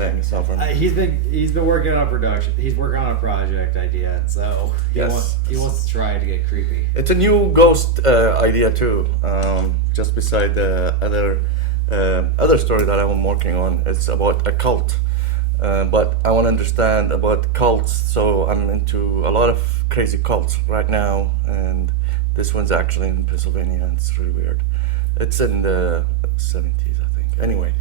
saying. It's not for me. He's been working on production. He's working on a project idea, and so he wants to try to get creepy. It's a new ghost idea too. Just beside the other story that I'm working on. It's about a cult. But I want to understand about cults, so I'm into a lot of crazy cults right now, and this one's actually in Pennsylvania, and it's really weird. It's in the 70s, I think. Anyway,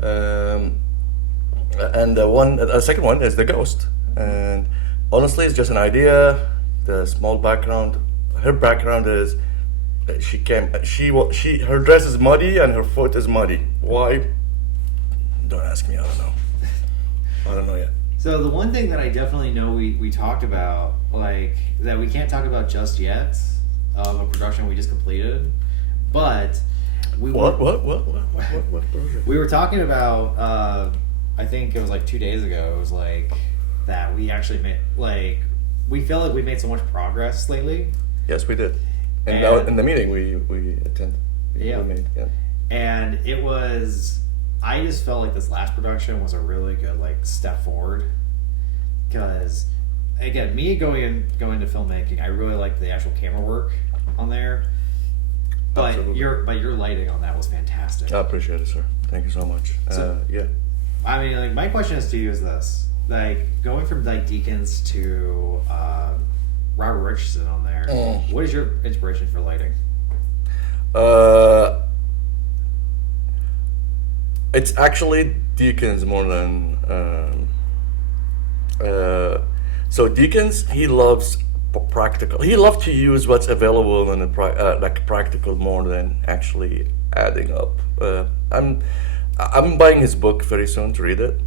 and the second one is the ghost, and honestly, it's just an idea. The small background. Her background is her dress is muddy and her foot is muddy. Why? Don't ask me. I don't know. I don't know yet. So the one thing that I definitely know we talked about, like, that we can't talk about just yet, of a production we just completed, but What? we were talking about, I think it was like 2 days ago, it was like that we actually made, like, we feel like we made so much progress lately. Yes, we did. And in the meeting we attended. Yeah. We made, yeah. And it was, I just felt like this last production was a really good, like, step forward, because again, me going to filmmaking, I really liked the actual camera work on there, but your lighting on that was fantastic. I appreciate it, sir. Thank you so much. Yeah. I mean, like, my question is to you is this: like, going from like Deakins to Robert Richardson on there, what is your inspiration for lighting? It's actually Deakins more than so Deakins, he loves practical. He loves to use what's available and like practical more than actually adding up. I'm buying his book very soon to read it.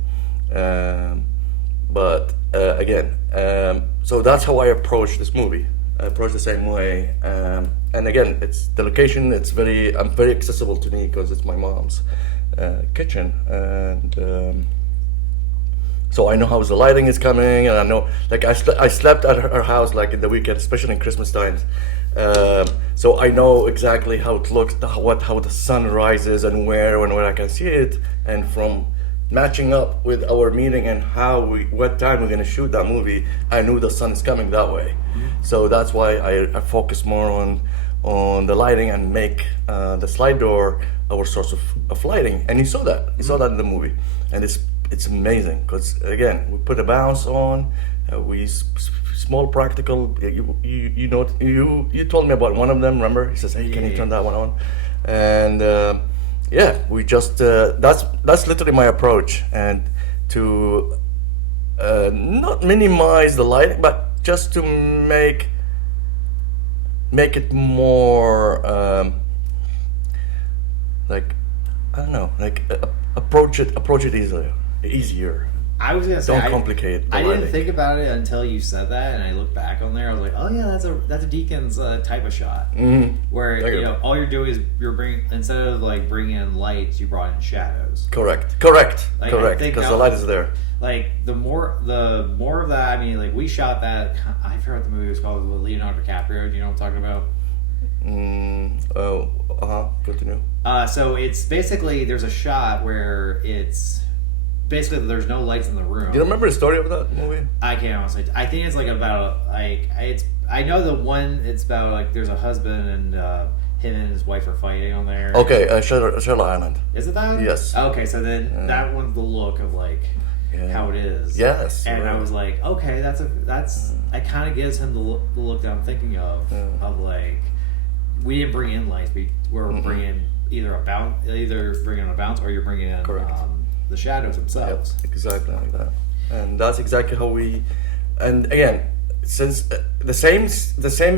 But again, so that's how I approach this movie. I approach the same way. And again, it's the location. It's very accessible to me because it's my mom's kitchen, and so I know how the lighting is coming, and I know, like, I slept at her house like in the weekend, especially in Christmas times. So I know exactly how it looks, how the sun rises, and where I can see it, and from matching up with our meeting and what time we're gonna shoot that movie, I knew the sun is coming that way. So that's why I focus more on the lighting and make the slide door our source of lighting. And you saw that in the movie, and it's amazing because again, we put a bounce on, small practical. You told me about one of them. Remember? He says, "Hey, can you turn that one on?" And we just that's literally my approach, and to not minimize the lighting, but just to make it more like, I don't know, like approach it easier. I was gonna say, don't complicate. I didn't think about it until you said that, and I looked back on there. I was like, oh yeah, that's a Deakins type of shot, where all you're doing is instead of like bringing in lights, you brought in shadows. Correct. Like, Because the light is there. Like the more of that. I mean, like, we shot that. I forgot what the movie was called, with Leonardo DiCaprio. Do you know what I'm talking about? Continue. So it's basically, there's a shot where it's basically there's no lights in the room. Do you remember the story of that movie? I can't honestly. I think it's like about I know the one. It's about like there's a husband and him and his wife are fighting on there. Okay, Shutter Island. Is it that? Yes. Okay, so then that one's the look of like how it is. Yes. And right. I was like, okay, that's it kind of gives him the look that I'm thinking of like, we didn't bring in lights. We're bringing either bringing a bounce, or you're bringing in the shadows themselves. Yep, exactly like that. And that's exactly how we. And again, since the same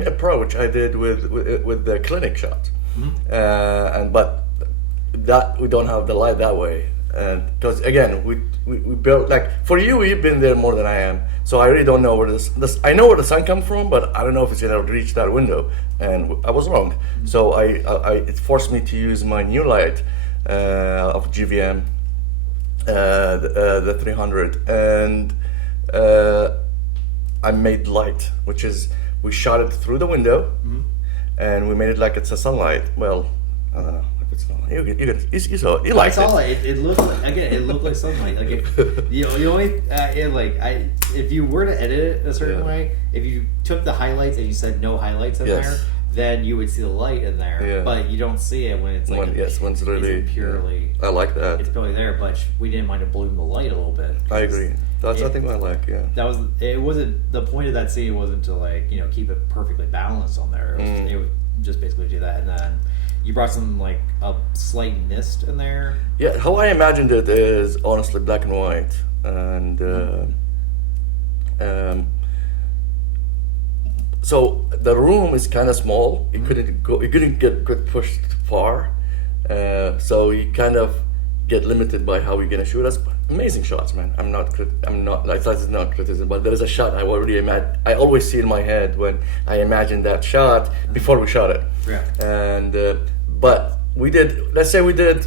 approach I did with the clinic shot, but that we don't have the light that way, and because again we built, like, for you've been there more than I am, so I really don't know where this I know where the sun comes from, but I don't know if it's gonna reach that window, and I was wrong. So it forced me to use my new light of GVM, the 300, and I made light, which is, we shot it through the window, and we made it like it's a sunlight. Well, I don't know, It's not. You saw it. You I liked saw it. it. It looked like, again. It looked like sunlight. Like you only if you were to edit it a certain Yeah. way, if you took the highlights and you said no highlights in Yes. there, then you would see the light in there. Yeah. But you don't see it when it's like When it's really purely. I like that. It's purely there, but we didn't mind to bloom the light a little bit. I agree. That's Yeah. I think I like. Yeah. That was it. Wasn't the point of that scene wasn't to like keep it perfectly balanced on there. It was just basically do that, and then you brought some like a slight mist in there. Yeah, how I imagined it is honestly black and white, and so the room is kind of small. It couldn't get pushed far, so you kind of get limited by how you're gonna shoot us. Amazing shots, man. I'm not like that is not criticism, but there is a shot I already I always see in my head when I imagine that shot before we shot it. Yeah. And but we did. Let's say we did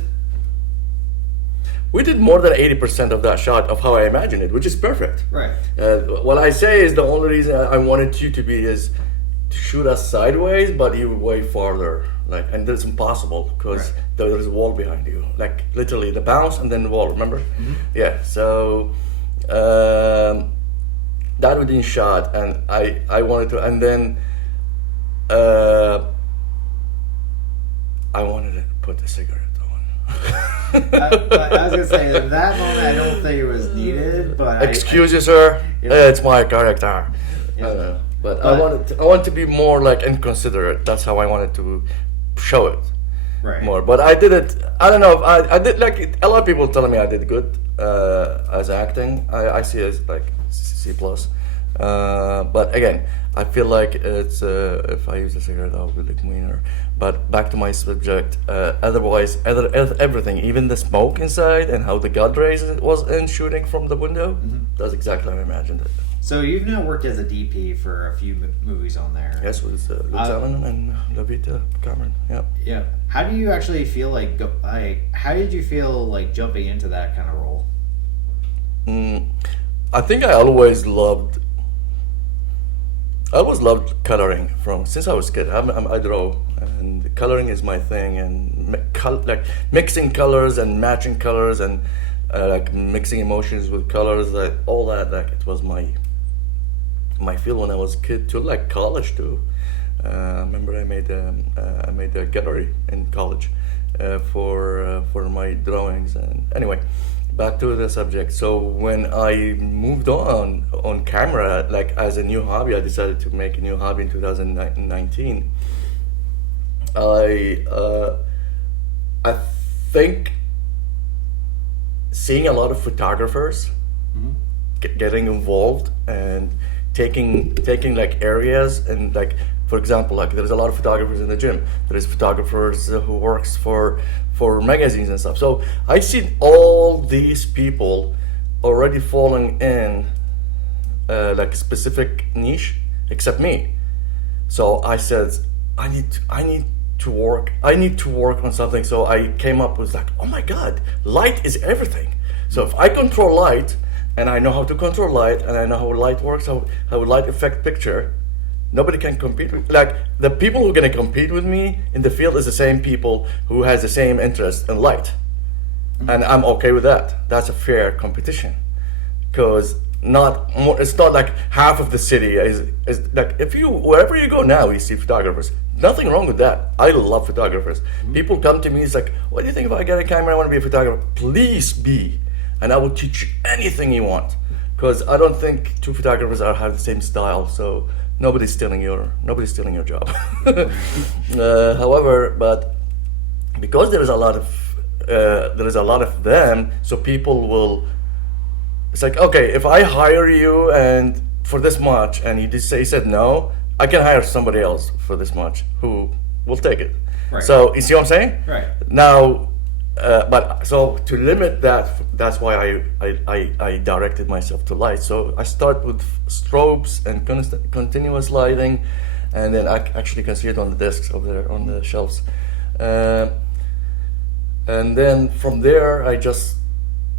more than 80% of that shot of how I imagined it, which is perfect. Right. What I say is the only reason I wanted you to be is to shoot us sideways, but you were way farther. Like, and that's impossible because Right. there's a wall behind you. Like literally the bounce and then the wall. Remember? Yeah. So that would be shot, and I wanted to, and then I wanted to put the cigarette on. I was gonna say at that moment I don't think it was needed, but Excuse you, sir. Yeah. It's my character. Yeah. But I wanted to be more like inconsiderate. That's how I wanted to show it right. more. But I did it. I don't know. I did like a lot of people telling me I did good as acting. I see it as like C plus. But again, I feel like it's if I use a cigarette, I'll be like cleaner. But back to my subject. Otherwise, everything, even the smoke inside and how the God rays was in shooting from the window. That's exactly how I imagined it. So you've now worked as a DP for a few movies on there. Yes, with Luke Allen and Lavita Cameron. Yeah. Yeah. How do you actually feel like? How did you feel like jumping into that kind of role? I think I always loved coloring since I was a kid. I draw, and coloring is my thing, and like mixing colors and matching colors and like mixing emotions with colors, like all that. Like it was my field when I was a kid to like college too. I remember I made a gallery in college for my drawings. And anyway, back to the subject. So when I moved on camera, like as a new hobby, I decided to make a new hobby in 2019. I think seeing a lot of photographers getting involved and taking like areas, and like for example, like there's a lot of photographers in the gym. There's photographers who works for magazines and stuff. So I see all these people already falling in like a specific niche, except me. So I said, I need to work on something. So I came up with like, oh my God, light is everything. So if I control light, and I know how to control light, and I know how light works, how light affect picture, nobody can compete with, like the people who are gonna compete with me in the field is the same people who has the same interest in light. And I'm okay with that. That's a fair competition. Because it's not like half of the city is like, wherever you go now, you see photographers. Nothing wrong with that. I love photographers. People come to me, it's like, what do you think if I get a camera, I want to be a photographer? Please be. And I will teach you anything you want. Because I don't think two photographers have the same style, so nobody's stealing your job. However, but because there is a lot of them, so people will. It's like, okay, if I hire you and for this much, and he said no, I can hire somebody else for this much who will take it. Right. So you see what I'm saying? Right. Now, but so to limit that, that's why I directed myself to light. So I start with strobes and continuous lighting, and then I actually can see it on the desks over there on the shelves. And then from there, I just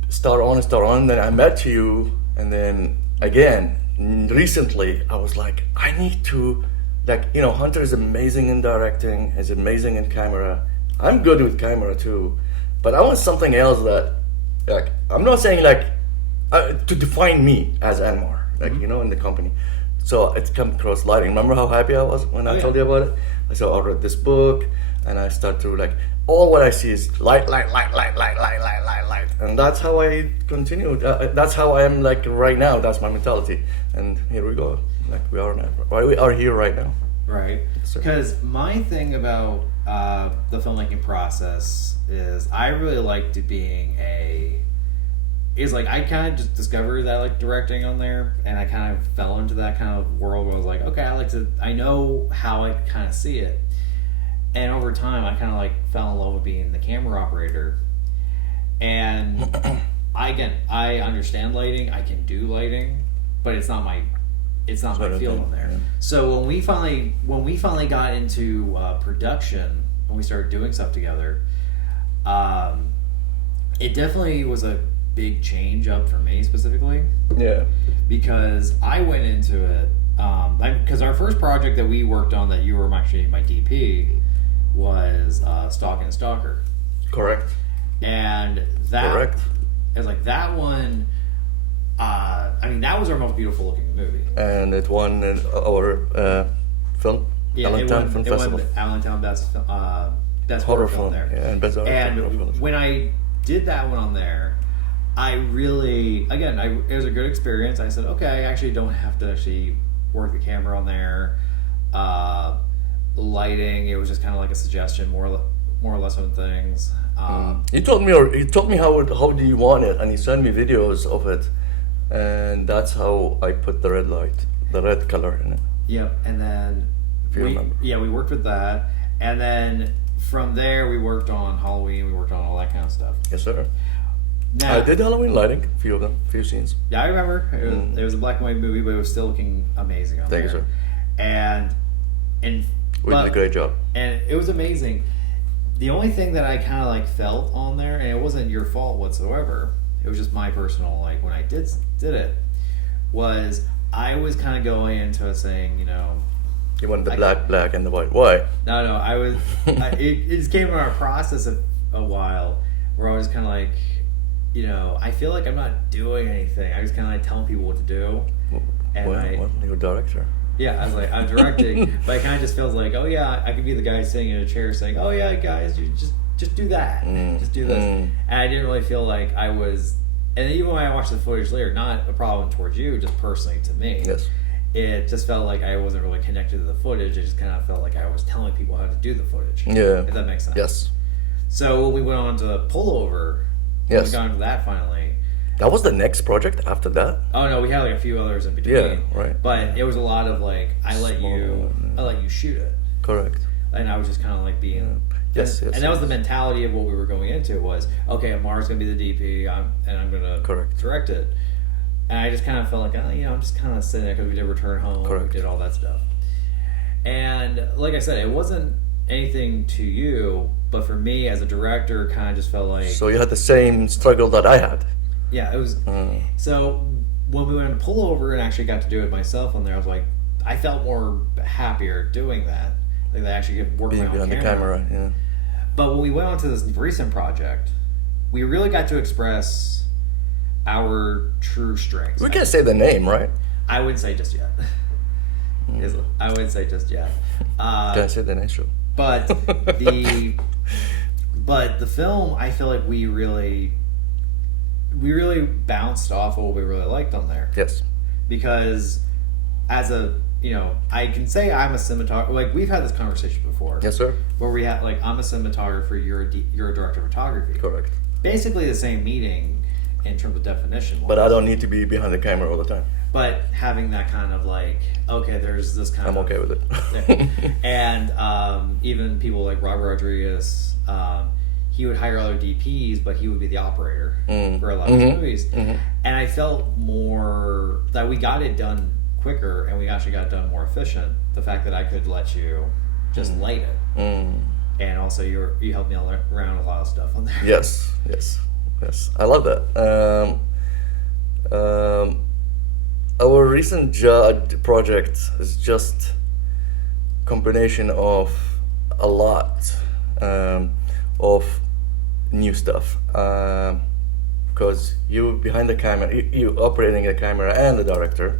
start on. Then I met you, and then again, recently, I was like, I need to, like, Hunter is amazing in directing, is amazing in camera. I'm good with camera too, but I want something else that, like, I'm not saying like to define me as Anmar, like in the company. So it come across lighting. Remember how happy I was when I told you about it? So I read this book, and I start to like all what I see is light, light, light, light, light, light, light, light, light, and that's how I continue. That's how I am like right now. That's my mentality, and here we go. Like we are now. We are here right now. Right. So- Because my thing about the filmmaking process is I really liked it being like I kind of just discovered that I like directing on there, and I kind of fell into that kind of world where I was like, okay, I know how I kind of see it, and over time I kind of like fell in love with being the camera operator, and I understand lighting, I can do lighting, but it's not my field on there. Yeah. So when we finally got into production, when we started doing stuff together, it definitely was a big change up for me specifically, Yeah. because I went into it because our first project that we worked on that you were actually my DP was Stalk and Stalker, Correct. and that Correct. it was like that one. I mean, that was our most beautiful looking movie. And it won our film. Yeah, Allentown Film it Festival. won the Allentown best Horror film film. there. Yeah, and best horror film. And when I did that one on there, I really, again, it was a good experience. I said, okay, I actually don't have to actually work the camera on there. Lighting, it was just kind of like a suggestion, more or less on things. He told me how do you want it, and he sent me videos of it, and that's how I put the red color in it. Yep, and then If you remember. Yeah, we worked with that, and then from there we worked on Halloween. We worked on all that kind of stuff. Yes, sir. Now, I did Halloween lighting, a few of them, a few scenes. Yeah, I remember. It was a black and white movie, but it was still looking amazing on Thank you, there. sir. And We did a great job. And it was amazing. The only thing that I kind of like felt on there, and it wasn't your fault whatsoever. It was just my personal, like, when I did it, was I was kind of going into it saying, You wanted the black, and the white. Why? No, I was. It just came from our process of a while where I was kind of like, I feel like I'm not doing anything. I was kind of like telling people what to do, and Well, you're a director. yeah, I was like, I'm directing, but it kind of just feels like, oh yeah, I could be the guy sitting in a chair saying, oh yeah, guys, you just do that, just do this, and I didn't really feel like I was. And even when I watched the footage later, not a problem towards you, just personally to me. Yes. It just felt like I wasn't really connected to the footage. It just kind of felt like I was telling people how to do the footage. Yeah. If that makes sense. Yes. So when we went on to Pullover, Yes. we got into that finally. That was the next project after that. Oh no, we had like a few others in between. Yeah, right. But it was a lot of like I let Small you shoot it, Correct. and I was just kind of like being. Yes, and yes, that was yes. the mentality of what we were going into was, okay, Amar's going to be the DP, and I'm going to Correct. direct it. And I just kind of felt like, I'm just kind of sitting there because we did Return Home, Correct. we did all that stuff. And like I said, it wasn't anything to you, but for me as a director, kind of just felt like... So you had the same struggle that I had. Yeah, it was... So when we went to Pullover and actually got to do it myself on there, I was like, I felt more happier doing that. Like I actually could work Being my own behind the camera, yeah. But when we went on to this recent project, we really got to express our true strengths. We can't say the name, right? I wouldn't say just yet. I wouldn't say just yet. Can't say the name, sure. But the film, I feel like we really bounced off of what we really liked on there. Yes. Because as a I can say I'm a cinematographer. Like we've had this conversation before. Yes, sir. Where we had like I'm a cinematographer, you're a director of photography. Correct. Basically the same meeting in terms of definition. But I don't need to be behind the camera all the time. But having that kind of like, okay, there's this kind I'm of... okay with it. And even people like Robert Rodriguez, he would hire other DPs, but he would be the operator for a lot of his movies. And I felt more that we got it done quicker and we actually got it done more efficient. The fact that I could let you just light it. And also you helped me around a lot of stuff on there. Yes. I love that. Our recent project is just combination of a lot. of new stuff. Because you behind the camera, you operating the camera and the director.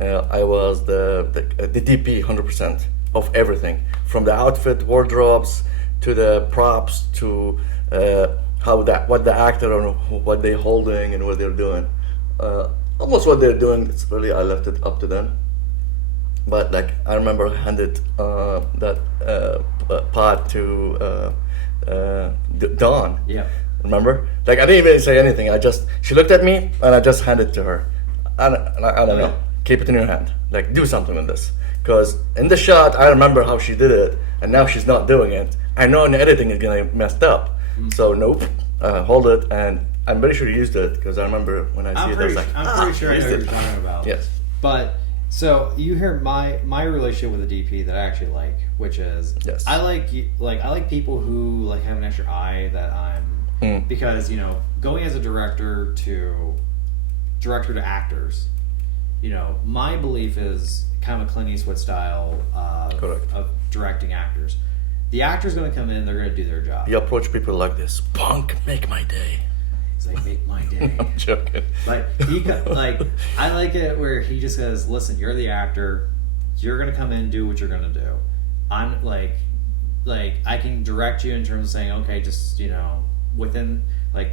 I was the DP 100% of everything, from the outfit, wardrobes, to the props, to what the actor or what they're holding and what they're doing. Almost what they're doing, it's really I left it up to them. But like I remember I handed that pot to Dawn. Yeah. Remember? Like I didn't even say anything. She looked at me and I just handed it to her. I don't know. Keep it in your hand. Like do something with this. Because in the shot, I remember how she did it, and now she's not doing it. I know in editing it's gonna get messed up. So nope. Hold it, and I'm pretty sure you used it because I remember when I see it. I was like, I'm pretty sure I know what you're talking about. Yes. But so you hear my relationship with the DP that I actually like, which is Yes. I like people who like have an extra eye that I'm because going as a director to actors, my belief is kind of a Clint Eastwood style of directing actors. The actor's going to come in, they're going to do their job. You approach people like this, punk, make my day. He's like, make my day. I'm joking. Like I like it where he just says, listen, you're the actor, you're going to come in and do what you're going to do. I'm like I can direct you in terms of saying, okay, just within like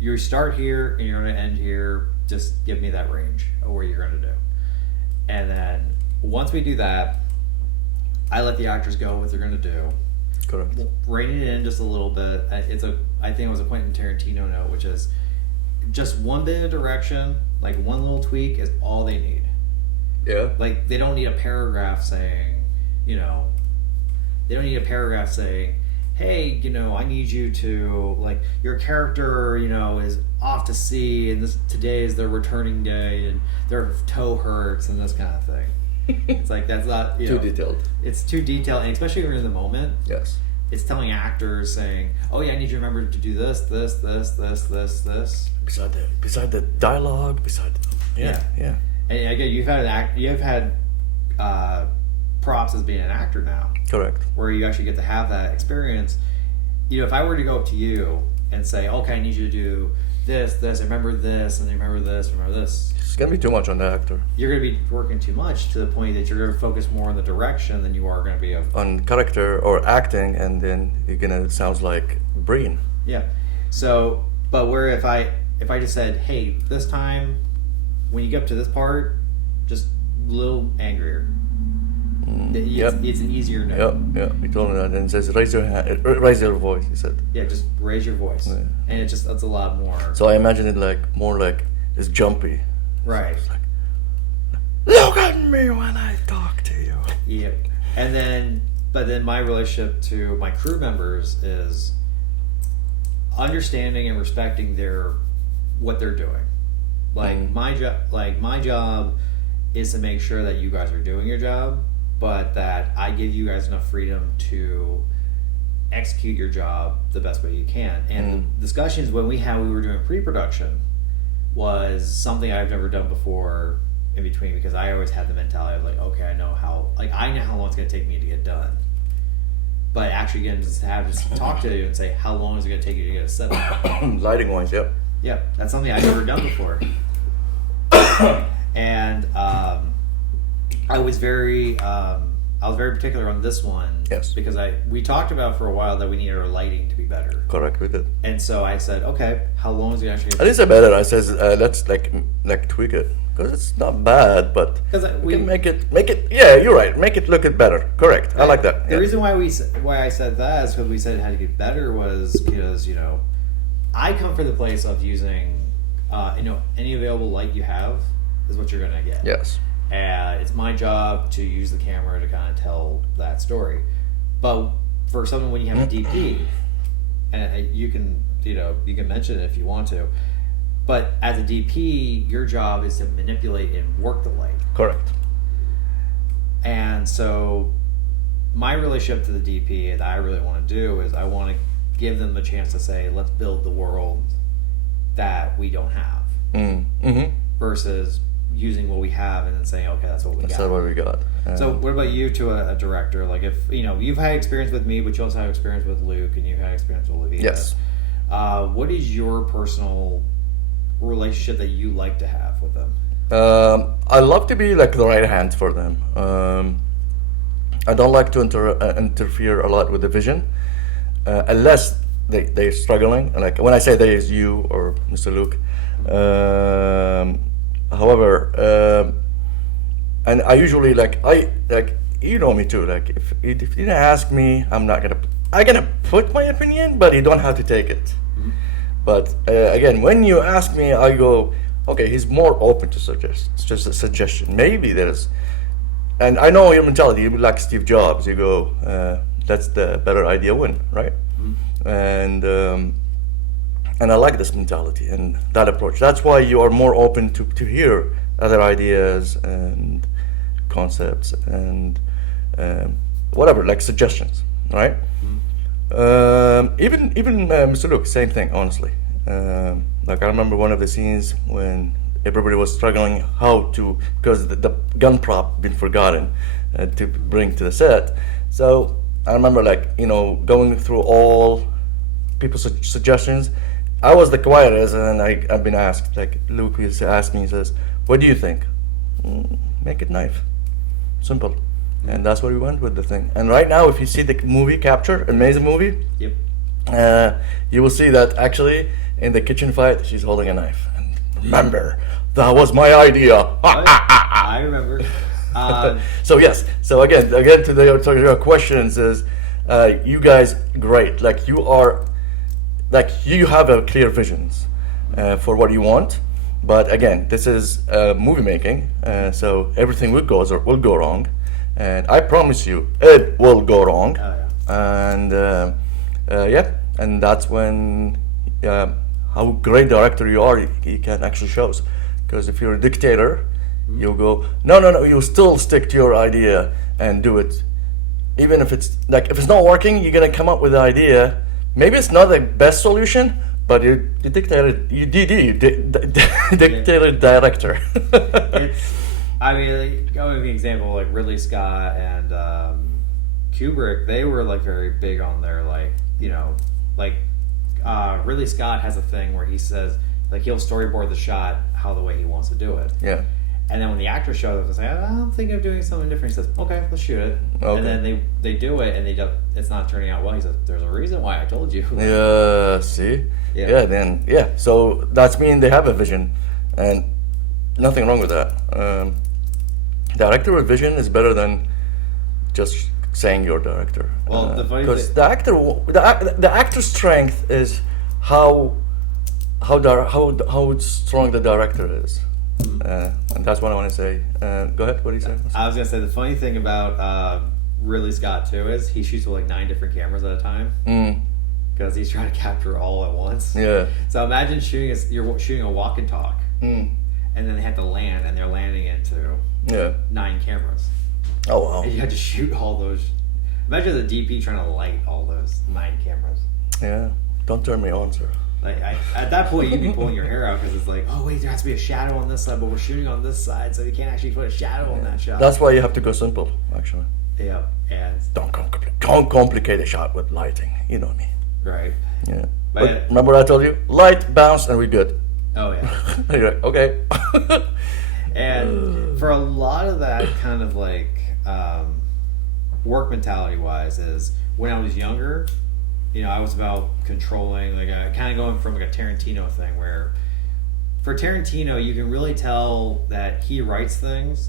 you start here and you're going to end here, just give me that range of where you're going to do. And then once we do that, I let the actors go what they're going to do. Correct. Reining it in just a little bit. I think it was a Quentin Tarantino note, which is just one bit of direction, like one little tweak is all they need. Yeah. Like they don't need a paragraph saying, they don't need a paragraph saying, hey, I need you to, like, your character, is off to sea, and today is their returning day, and their toe hurts, and this kind of thing. It's like, that's not, too detailed. It's too detailed, and especially when you're in the moment. Yes. It's telling actors, saying, oh yeah, I need you to remember to do this. Beside the dialogue, yeah. And again, you've had props as being an actor now. Correct. Where you actually get to have that experience. If I were to go up to you and say, okay, I need you to do this, remember this, and remember this. It's going to be too much on the actor. You're going to be working too much to the point that you're going to focus more on the direction than you are going to be on character or acting, and then you're going to sound like Breen. Yeah. So, but where if I just said, hey, this time when you get up to this part, just a little angrier. It's an easier note. Yeah. He told me that, and it says raise your voice. He said. Yeah, just raise your voice, and it's a lot more. So I imagine it more like it's jumpy. Right. It's like, look at me when I talk to you. Yeah, but then my relationship to my crew members is understanding and respecting what they're doing. Like my job is to make sure that you guys are doing your job, but that I give you guys enough freedom to execute your job the best way you can. And the discussions when we were doing pre-production was something I've never done before in between, because I always had the mentality of like, okay, I know how long it's going to take me to get done. But actually getting to talk to you and say, how long is it going to take you to get a set up? Lighting wise, yep. Yeah, that's something I've never done before. And I was very particular on this one. Yes. Because we talked about for a while that we needed our lighting to be better. Correct, we did. And so I said, okay, how long is it actually? I didn't say better. I says let's like tweak it, because it's not bad, but we can make it. Yeah, you're right. Make it look better. Correct. I like that. The reason why I said that is because we said it had to get better was because I come from the place of using any available light you have is what you're gonna get. Yes. And it's my job to use the camera to kind of tell that story. But for someone when you have a DP, and you can mention it if you want to, but as a DP, your job is to manipulate and work the light. Correct. And so my relationship to the DP that I really want to do is I want to give them the chance to say, let's build the world that we don't have. Mm-hmm. Versus using what we have and then saying, okay, that's what we That's got. what we got. So what about you to a director? Like if, you've had experience with me, but you also have experience with Luke and you've had experience with Olivia. Yes. What is your personal relationship that you like to have with them? I love to be like the right hand for them. I don't like to interfere a lot with the vision, unless they're struggling. Like when I say they, is you or Mr. Luke. However, and I usually you know me too. Like if you didn't ask me, I'm gonna put my opinion, but you don't have to take it. Mm-hmm. But again, when you ask me, I go, okay, he's more open to suggest. It's just a suggestion. Maybe there's, and I know your mentality. You like Steve Jobs. You go, that's the better idea win, right? Mm-hmm. And I like this mentality and that approach. That's why you are more open to hear other ideas and concepts and whatever, like suggestions, right? Mm-hmm. Even Mr. Luke, same thing, honestly. Like I remember one of the scenes when everybody was struggling because the gun prop been forgotten to bring to the set. So I remember going through all people's suggestions. I was the quietest, and I've been asked, like Luke has asked me, he says, what do you think? Make it knife. Simple. And that's what we went with the thing. And right now, if you see the movie Capture, amazing movie, Yep. You will see that actually in the kitchen fight, she's holding a knife. And remember, that was my idea. I remember. So yes. So again to your questions is, you guys great. Like you have a clear visions for what you want. But again, this is movie making, so everything will go wrong, and I promise you, it will go wrong. Oh, yeah. And and that's when how great director you are, you can actually shows. Because if you're a dictator, you'll go no, you still stick to your idea and do it, even if it's not working. You're gonna come up with the idea. Maybe it's not the best solution, but you dictated director. I mean, going the example like Ridley Scott and Kubrick, they were very big on their Ridley Scott has a thing where he says he'll storyboard the shot the way he wants to do it. Yeah. And then when the actor shows up, they say, I'm thinking of doing something different. He says, okay, let's shoot it. Okay. And then they do it, and it's not turning out well. He says, there's a reason why I told you. Yeah, see? Yeah. So that's mean they have a vision, and nothing wrong with that. Director with vision is better than just saying you're director. Well, the funny because thing... the actor's strength is how strong the director is. And that's what I want to say. Go ahead. What do you say? I was gonna say the funny thing about Ridley Scott too is he shoots with 9 different cameras at a time because he's trying to capture all at once. Yeah. So imagine you're shooting a walk and talk, and then they have to land, and they're landing into 9 cameras. Oh wow. And you have to shoot all those. Imagine the DP trying to light all those 9 cameras. Yeah. Don't turn me on, sir. At that point, you'd be pulling your hair out because it's oh wait, there has to be a shadow on this side, but we're shooting on this side, so you can't actually put a shadow on that shot. That's why you have to go simple, actually. Yeah, and don't complicate a shot with lighting. You know me. Right. Yeah. But remember what I told you? Light, bounce, and we're good. Oh yeah. You're like, okay. And for a lot of that kind of work mentality wise is when I was younger. I was about controlling, kind of going from a Tarantino thing where for Tarantino, you can really tell that he writes things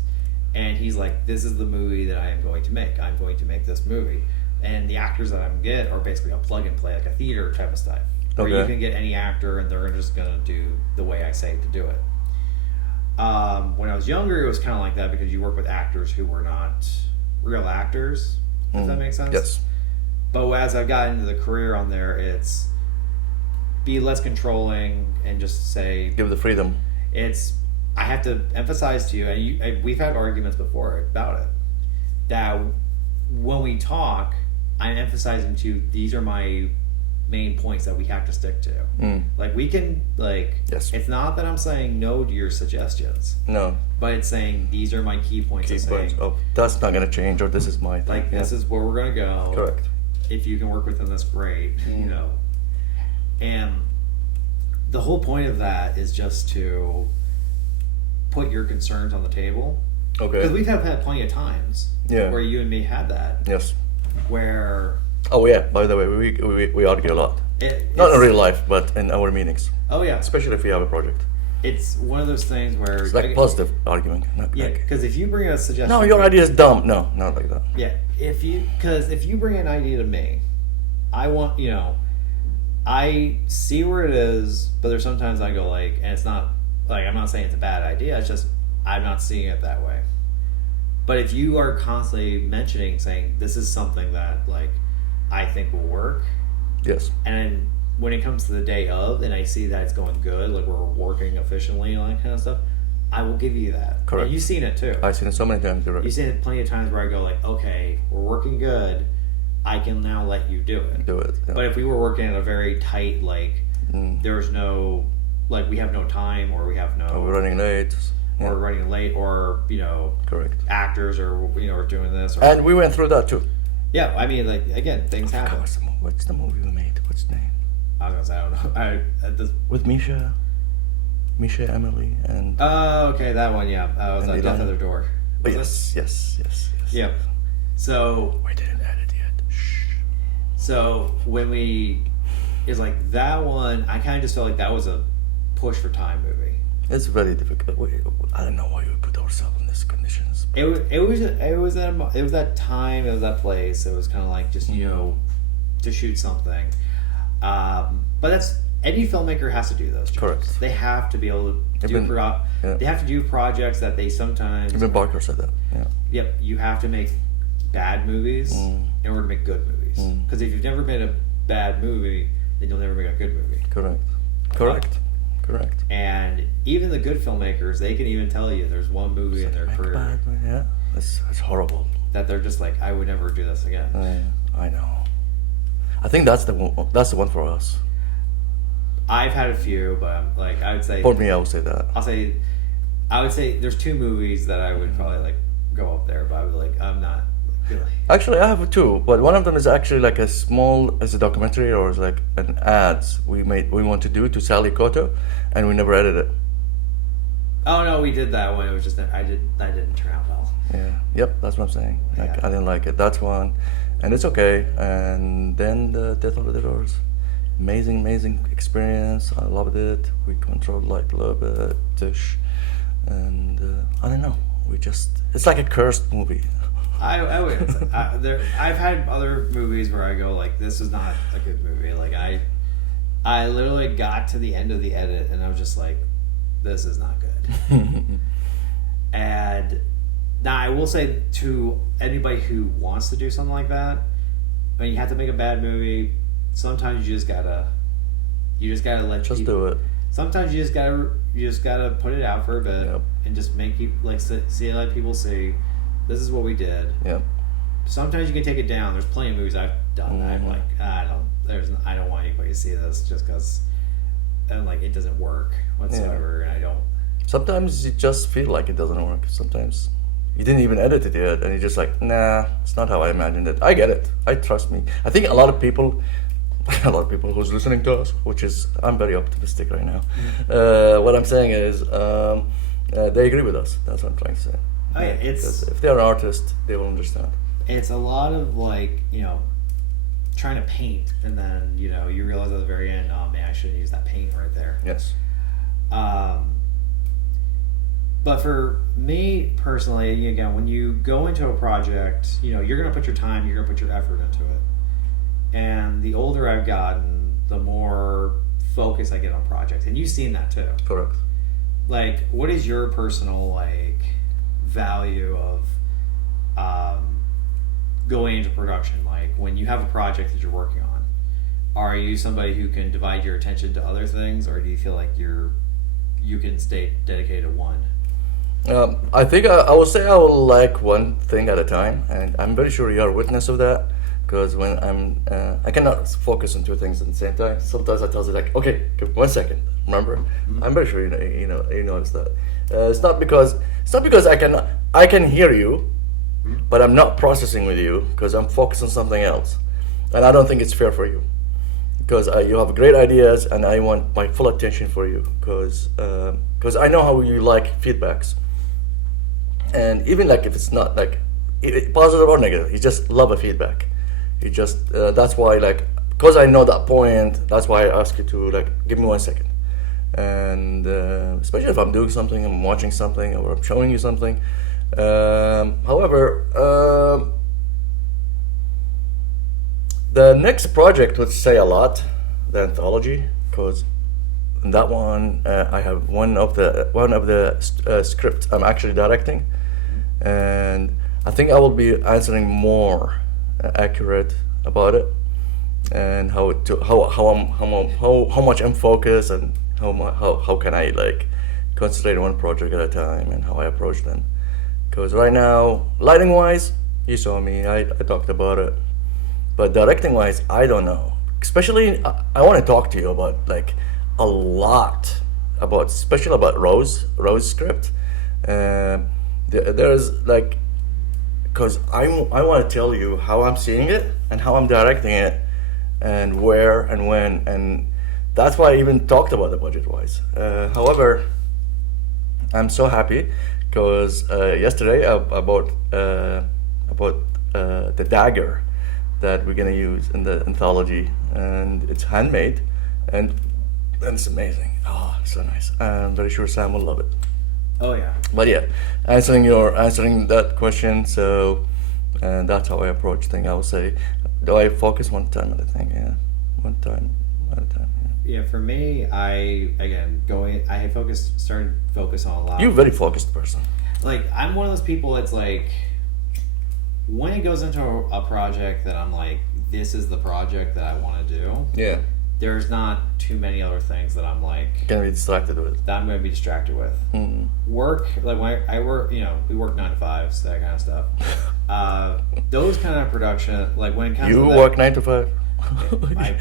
and he's this is the movie that I am going to make. I'm going to make this movie. And the actors that I'm going to get are basically a plug and play, like a theater type of style. Where you can get any actor and they're just going to do the way I say to do it. When I was younger, it was kind of like that because you work with actors who were not real actors, if that makes sense. Yes. But as I've gotten into the career on there, it's be less controlling and just say... Give the freedom. I have to emphasize to you, and we've had arguments before about it, that when we talk, I'm emphasizing to you, these are my main points that we have to stick to. Like we can Yes. it's not that I'm saying no to your suggestions, No. but it's saying these are my key points. Key of points. saying, Oh, that's not gonna change, or this is my thing. like this is where we're gonna go. Correct. If you can work within this, great. You know, and the whole point of that is just to put your concerns on the table. Okay. Because we've had plenty of times Yeah. where you and me had that, Yes. where Oh yeah. By the way, we argue a lot. Not in it's- real life, but in our meetings, Oh yeah, especially if we have a project. it's one of those things where It's like positive arguing. Not yeah, like, because if you bring a suggestion, no, your idea is dumb. No, not like that. Yeah, if you bring an idea to me, I want I see where it is, but there's sometimes I go like, and it's not like I'm not saying it's a bad idea. It's just I'm not seeing it that way. But if you are constantly mentioning, saying this is something that like I think will work, Yes. and when it comes to the day of, and I see that it's going good, like we're working efficiently and all that kind of stuff, I will give you that. Correct. And you've seen it too. I've seen it so many times. You're right. You've seen it plenty of times where I go like, okay, we're working good. I can now let you do it. Do it. Yeah. But if we were working at a very tight, like, there's no, like, we have no time, or we have no, Oh, we're running late. or we're running late, or Correct. actors are are doing this, or, And we went through that too. yeah, I mean, like, again, things happen. What's the movie we made? What's the name? I was gonna say, I don't know. This, With Misha, Emily, and. okay, that one, yeah. Was And Death Elon. at the Door. Was it? Yes. Yep. So We didn't edit yet. Shh. So when it's like that one, I kind of just felt like that was a push for time movie. It's very difficult. I don't know why we put ourselves in these conditions. It was that time, it was that place. It was kind of like just to shoot something. But that's any filmmaker has to do those jobs. Correct. They have to be able to do yeah. They have to do projects that they sometimes. Even Barker said that. Yeah. Yep, you have to make bad movies in order to make good movies. Because if you've never made a bad movie, then you'll never make a good movie. Correct. And even the good filmmakers, they can even tell you there's one movie in their career Yeah, that's horrible. that they're just like, I would never do this again. I know. I think that's the one. That's the one for us. I've had a few, but like I would say, For me, I would say that. I would say there's two movies that I would probably like go up there, but I would like I'm not really. Actually, I have two, but one of them is actually like is a documentary or is like an ads we want to do to Sally Cotto, and we never edited it. Oh no, we did that one. It was just that didn't turn out well. Yeah. Yep. That's what I'm saying. Like, Yeah. I didn't like it. That's one, and it's okay. And then the Death of the Doors, amazing experience. I loved it. We controlled like a little bit, and I don't know. It's like a cursed movie. I would. I've had other movies where I go like, this is not a good movie. Like I literally got to the end of the edit and I was just like, this is not good. And now I will say to anybody who wants to do something like that, I mean, you have to make a bad movie. Sometimes you just gotta let Just people, do it. Sometimes you just gotta put it out for a bit and just make people let people see this is what we did. Yeah. Sometimes you can take it down. There's plenty of movies I've done that I'm like, I don't want anybody to see this just because and like it doesn't work whatsoever, and I don't. Sometimes you just feel like it doesn't work. Sometimes you didn't even edit it yet, and you're just like, nah, it's not how I imagined it. I get it. Trust me. I think a lot of people who's listening to us, which is I'm very optimistic right now. What I'm saying is they agree with us. That's what I'm trying to say. Oh yeah, Because if they're an artist, they will understand. It's a lot of like trying to paint, and then you realize at the very end, oh man, I should have used that paint right there. Yes. But for me personally, again, when you go into a project, you're going to put your time, you're going to put your effort into it. And the older I've gotten, the more focus I get on projects. And you've seen that too. Correct. Like, what is your personal, like, value of going into production? Like, when you have a project that you're working on, are you somebody who can divide your attention to other things, or do you feel like you can stay dedicated to one? I think I will say I will like one thing at a time, and I'm very sure you are a witness of that. because when I cannot focus on two things at the same time. Sometimes I tell you like, okay, 1 second. Remember, I'm very sure you notice that. It's not because I can hear you, but I'm not processing with you because I'm focused on something else, and I don't think it's fair for you because you have great ideas and I want my full attention for you because I know how you like feedbacks, and even like if it's not like positive or negative, you just love a feedback. You just that's why like because I know that point. That's why I ask you to like give me 1 second, and especially if I'm doing something, I'm watching something, or I'm showing you something. However, the next project would say a lot, the anthology, because that one I have one of the script I'm actually directing, and I think I will be answering more accurate about it, and how much I'm focused, and how can I like concentrate on one project at a time, and how I approach them. Because right now, lighting wise, you saw me, I talked about it, but directing wise, I don't know. Especially, I want to talk to you about like a lot about, especially about Rose script. There's like, because I want to tell you how I'm seeing it and how I'm directing it, and where and when, and that's why I even talked about the budget wise. However, I'm so happy because yesterday I bought the dagger that we're gonna use in the anthology, and it's handmade, and it's amazing. Oh, so nice. I'm very sure Sam will love it. Oh yeah. But yeah, answering that question. So, and that's how I approach things. I would say, do I focus one time at a thing? Yeah, one time at a time. Yeah, for me, started to focus on a lot. You're a very focused person. Like, I'm one of those people that's like, when it goes into a project that I'm like, this is the project that I want to do. Yeah. There's not too many other things that I'm like Gonna be distracted with. that I'm going to be distracted with. Mm-hmm. Work, like when I work, we work 9 to 5s, that kind of stuff. Those kind of production, like when it comes You to that, work 9 to 5. I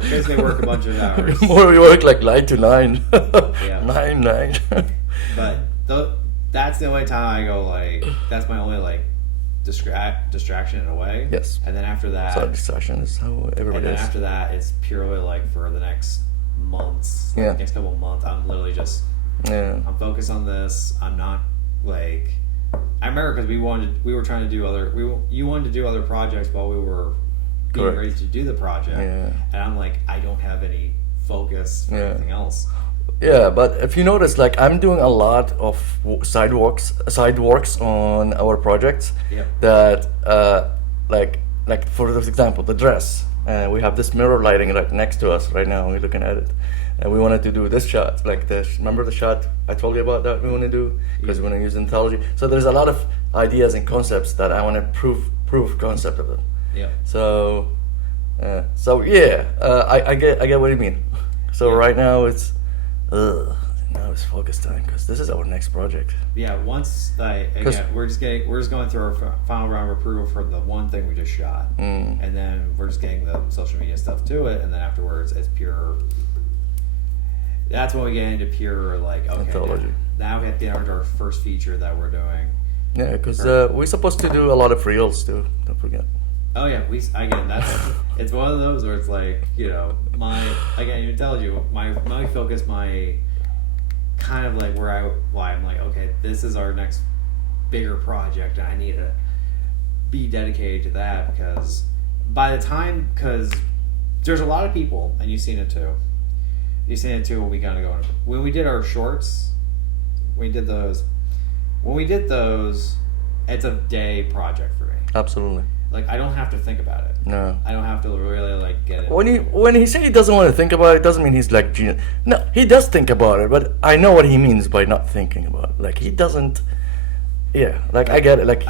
basically work a bunch of hours. More we work like 9 to 9. Yeah. 9. But that's the only time I go like, that's my only like distraction in a way. Yes. And then after that, So distraction is how everybody and then is. after that, it's purely like for the next months, Yeah. next couple of months, I'm literally just, Yeah. I'm focused on this. I'm not like, I remember because you wanted to do other projects while we were being Correct. ready to do the project. Yeah. And I'm like, I don't have any focus for Yeah. anything else. Yeah, but if you notice, like I'm doing a lot of side works on our projects. Yeah. That like for example, the dress. We have this mirror lighting right next to us right now. We're looking at it, and we wanted to do this shot. Like remember the shot I told you about that we want to do because we want to use anthology. So there's a lot of ideas and concepts that I want to prove concept of them. Yeah. So yeah, I get what you mean. So Yeah. right now now it's focus time because this is our next project. Yeah, once we're just going through our final round of approval for the one thing we just shot, and then we're just getting the social media stuff to it, and then afterwards it's pure. That's when we get into pure like Anthology. Now we have to get into our first feature that we're doing. Yeah, because we're supposed to do a lot of reels too. Don't forget. Oh yeah, it's one of those where it's like I told you my focus, my kind of like why I'm like, okay, this is our next bigger project and I need to be dedicated to that because because there's a lot of people, and you've seen it too when we kind of go when we did our shorts, when we did those, it's a day project for me. Absolutely. Like I don't have to think about it. No. I don't have to really like get it. When he say he doesn't want to think about it, doesn't mean he's like genius. No, he does think about it, but I know what he means by not thinking about it. Like he doesn't. Yeah, like I get it. Like,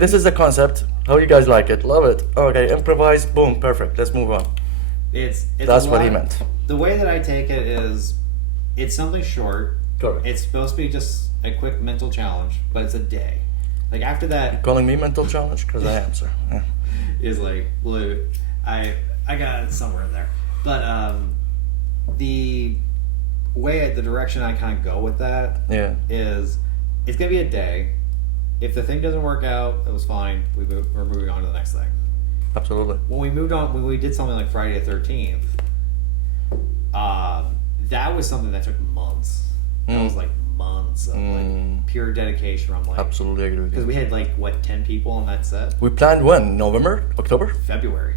this is the concept. How you guys like it? Love it. Okay, improvise. Boom, perfect. Let's move on. It's That's what he meant. The way that I take it is, it's something short. Correct. It's supposed to be just a quick mental challenge, but it's a day. Like after that, Calling me mental challenge? Because I am, sir. Yeah. is like, well, I got it somewhere in there, but the the direction I kind of go with that Yeah. is it's gonna be a day. If the thing doesn't work out, it was fine. We're moving on to the next thing. Absolutely. When we did something like Friday the 13th, that was something that took months. That was like months of like pure dedication. I'm like, Absolutely agree with because you. we had like what 10 people on that set. We planned when? November? October? February.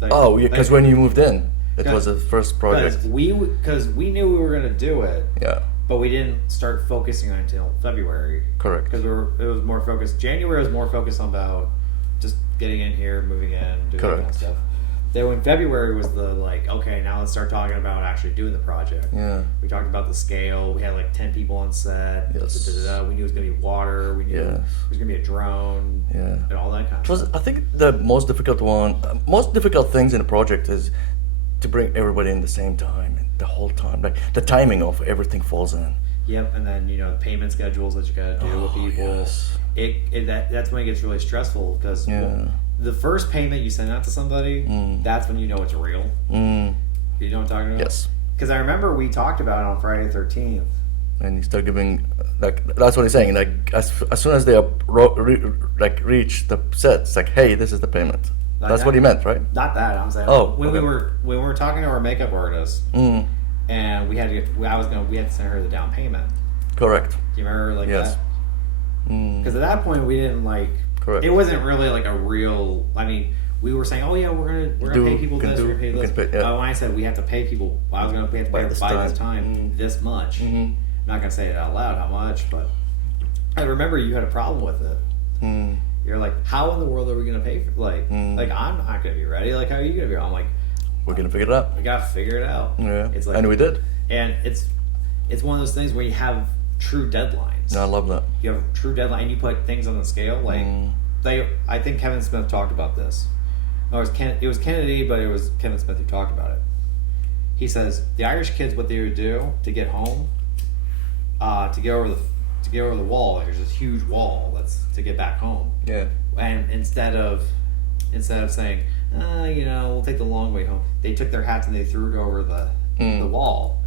Like, Oh, yeah, because like, when you moved in, it was the first project. Because we knew we were gonna do it, Yeah, but we didn't start focusing on it until February. correct. Because it was more focused. January was more focused on about just getting in here, moving in, doing that kind of Correct. stuff. Then when February was the like, okay, now let's start talking about actually doing the project. Yeah. We talked about the scale. We had like 10 people on set. Yes. We knew it was gonna be water. We knew Yes. it was gonna be a drone. Yeah. And all that kind of It was, stuff. I think the most difficult things in the project is to bring everybody in the same time, the whole time. Like the timing of everything falls in. Yep, and then the payment schedules that you gotta do with people. Yes. That's when it gets really stressful because Yeah. the first payment you send out to somebody, that's when you know it's real. Mm. You know what I'm talking about? Yes. Because I remember we talked about it on Friday the 13th. And you start giving, like, that's what he's saying. Like, as soon as they reach the set, it's like, hey, this is the payment. Like That's that? what he meant, right? Not that I'm saying. Oh, when okay. we were talking to our makeup artist, Mm. and we had to send her the down payment. Correct. Do you remember like Yes. that? Mm. Because at that point we didn't like. Correct. It wasn't really like a real. I mean, we were saying, oh yeah, we're gonna pay people this, we're gonna pay we this. can pay, yeah. When I said we have to pay people, I was gonna pay By by this this time. time this much. Mhm. I'm not gonna say it out loud how much, but I remember you had a problem with it. Mm. You're like, how in the world are we gonna pay for like I'm not gonna be ready. Like, how are you gonna be? I'm like, We're gonna figure it out. we gotta figure it out. Yeah. It's like, And we did. and it's one of those things where you have true deadlines. And I love that. You have a true deadline, and you put things on the scale. Like I think Kevin Smith talked about this. No, it was Kennedy, but it was Kevin Smith who talked about it. He says the Irish kids, what they would do to get home, to get over the wall. Like there's this huge wall that's to get back home. Yeah. And instead of saying, we'll take the long way home, they took their hats and they threw it over the wall,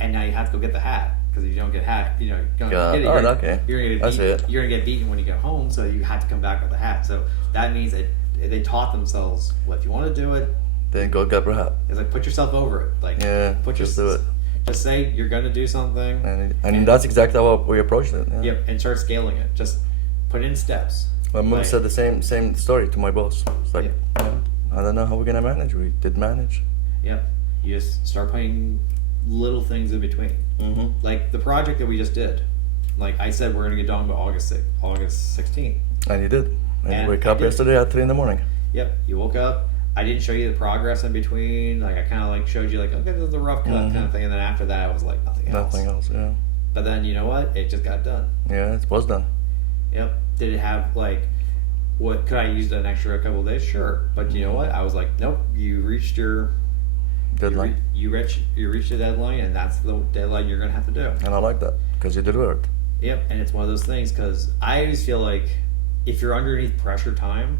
and now you have to go get the hat because if you don't get hat, Yeah. get it, Oh, okay. you're gonna I see it. you're gonna get beaten when you get home, so you have to come back with a hat. So that means that they taught themselves, well, if you want to do it, Then go grab your hat. it's like put yourself over it. Like Yeah. Just do it. Just say you're gonna do something. And that's exactly how we approached it. Yeah. Yep, and start scaling it. Just put in steps. My mom Like- said the same story to my boss. It's like, I don't know how we're gonna manage. We did manage. Yep. You just start putting little things in between. Mm-hmm. Like the project that we just did. Like I said, we're gonna get done by August 16th. And you did. And And you wake I up did. yesterday at 3 a.m. Yep. You woke up. I didn't show you the progress in between. Like I kind of like showed you like, okay, this is the rough cut kind of thing, and then after that, I was like nothing else. Nothing else. Yeah. But then you know what? It just got done. Yeah, it was done. Yep. Did it have like? What could I use an extra couple of days? Sure. But you know what? I was like, nope. You reached your Deadline. You reached the deadline, and that's the deadline you're gonna have to do. And I like that because you delivered. Yep, and it's one of those things because I always feel like if you're underneath pressure time,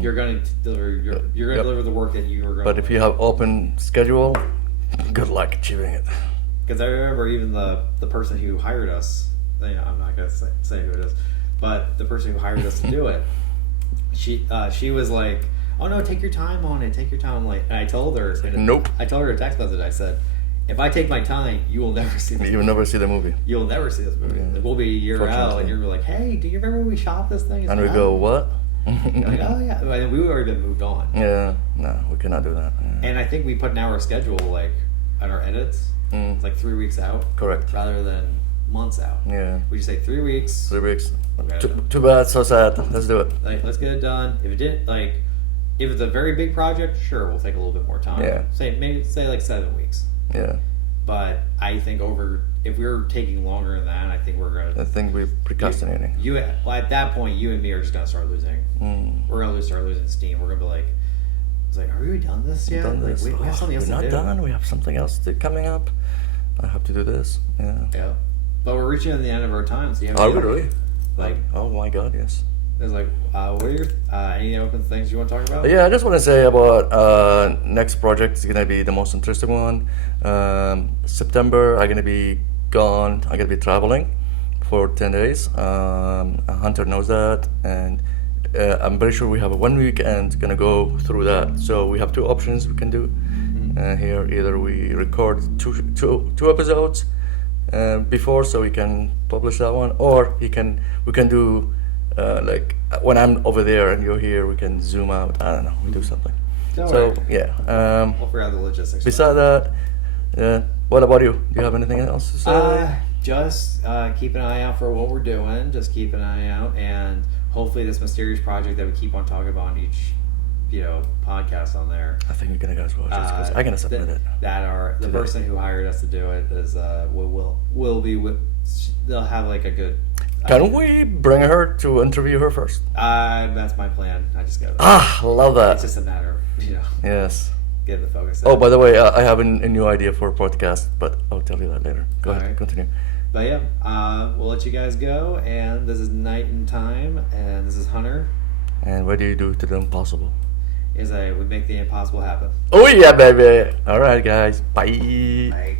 you're going to deliver. You're going to Yep. deliver the work that you were going. But if you have open schedule, good luck achieving it. Because I remember even the person who hired us. I'm not going to say who it is, but the person who hired us to do it, she was like, "Oh no, take your time on it. Take your time." I'm like, and I told her, Nope. I told her a text message. I said, "If I take my time, you will never see this. You'll never see the movie. You'll never see this movie. Yeah. We'll be a year out, Fortunately. and you're like, hey, do you remember when we shot this thing?" It's And we like, go, "Oh." what? You're like, oh yeah, I mean, we already been moved on. Yeah, no, we cannot do that. Yeah. And I think we put in our schedule like on our edits. It's like 3 weeks out, Correct. rather than months out. Yeah. We just say 3 weeks. 3 weeks. Okay. Too bad, so sad. Let's do it. Like, let's get it done. If it didn't, like, if it's a very big project, sure, we'll take a little bit more time. Yeah. Say like 7 weeks. Yeah. But I think if we're taking longer than that, I think we're gonna. I think we're procrastinating. At that point, you and me are just gonna start losing. We're gonna start losing steam. We're gonna be like, it's like, are we done this yet? Done Like, this. we have something else We're to not do. done. We have something else coming up. I have to do this. Yeah. Yeah. But we're reaching the end of our time. So you have Are any- we really? Like, oh my God, yes. it's like, what are your any open things you want to talk about? Yeah, I just want to say about next project is gonna be the most interesting one. September, I'm gonna be gone. I'm gonna be traveling for 10 days. Hunter knows that, and I'm pretty sure we have a 1 weekend gonna go through that. So we have two options we can do here. Either we record two episodes before, so we can publish that one, or we can do. Like when I'm over there and you're here, we can zoom out. I don't know. We do something. Don't So worry. yeah. We'll figure out the logistics. Beside that, what about you? Do you have anything else to say? Just keep an eye out for what we're doing. Just keep an eye out, and hopefully this mysterious project that we keep on talking about on each, podcast on there. I think you're gonna guys watch it because I'm gonna submit it. The person who hired us to do it is will be with. They'll have like a good. Can we bring her to interview her first? That's my plan. I just got. I love that. It's just a matter of Yes. getting the focus. Oh, by the way, I have a new idea for a podcast, but I'll tell you that later. Go ahead, Alright. continue. But yeah, we'll let you guys go. And this is Nite-in-Time, and this is Hunter. And what do you do to the impossible? We make the impossible happen. Oh yeah, baby! All right, guys. Bye. Bye.